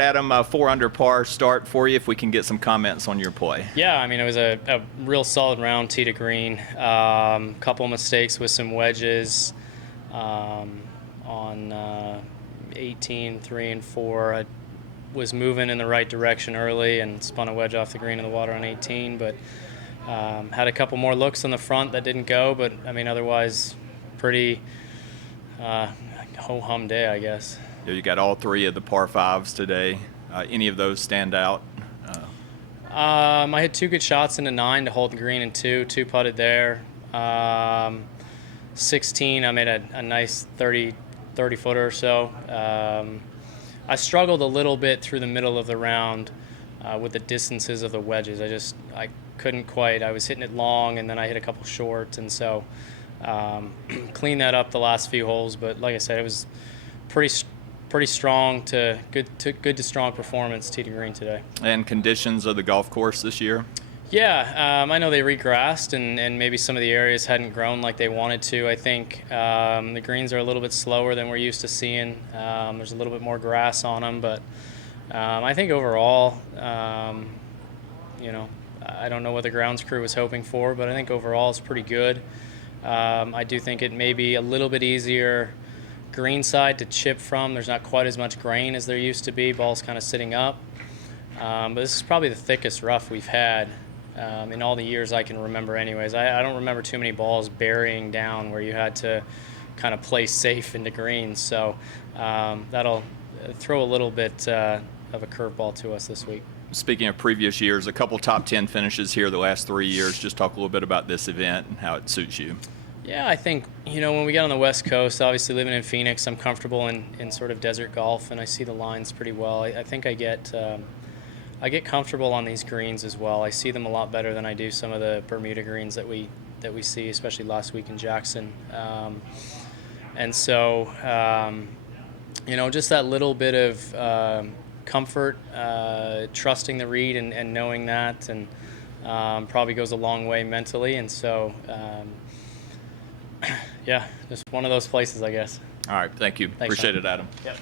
Adam, 4 under par start for you. If we can get some comments on your play. Yeah, I mean, it was a real solid round, tee to green. Couple mistakes with some wedges on 18, 3 and 4. I was moving in the right direction early and spun a wedge off the green in the water on 18, but had a couple more looks on the front that didn't go. But I mean, otherwise, pretty ho-hum day, I guess. You got all 3 of the par 5s today. Any of those stand out? I had 2 good shots into 9 to hold the green and 2 putted there. 16, I made a nice 30 footer or so. I struggled a little bit through the middle of the round with the distances of the wedges. I couldn't quite. I was hitting it long, and then I hit a couple short, and so cleaned that up the last few holes. But like I said, it was pretty strong to good to strong performance tee to green today. And conditions of the golf course this year? Yeah, I know they regrassed and maybe some of the areas hadn't grown like they wanted to. I think the greens are a little bit slower than we're used to seeing. There's a little bit more grass on them, but I think overall, I don't know what the grounds crew was hoping for, but I think overall it's pretty good. I do think it may be a little bit easier green side to chip from. There's not quite as much grain as there used to be. Ball's kind of sitting up. But this is probably the thickest rough we've had in all the years I can remember anyways. I don't remember too many balls burying down where you had to kind of play safe into greens. So that'll throw a little bit of a curveball to us this week. Speaking of previous years, a couple top 10 finishes here the last 3 years. Just talk a little bit about this event and how it suits you. Yeah, I think, when we get on the West Coast, obviously living in Phoenix, I'm comfortable in sort of desert golf, and I see the lines pretty well. I think I get comfortable on these greens as well. I see them a lot better than I do some of the Bermuda greens that we see, especially last week in Jackson. And so, just that little bit of comfort, trusting the read and knowing that, and probably goes a long way mentally. And so, yeah, just one of those places, I guess. All right, thank you. Thanks, Appreciate man. it, Adam. Yep.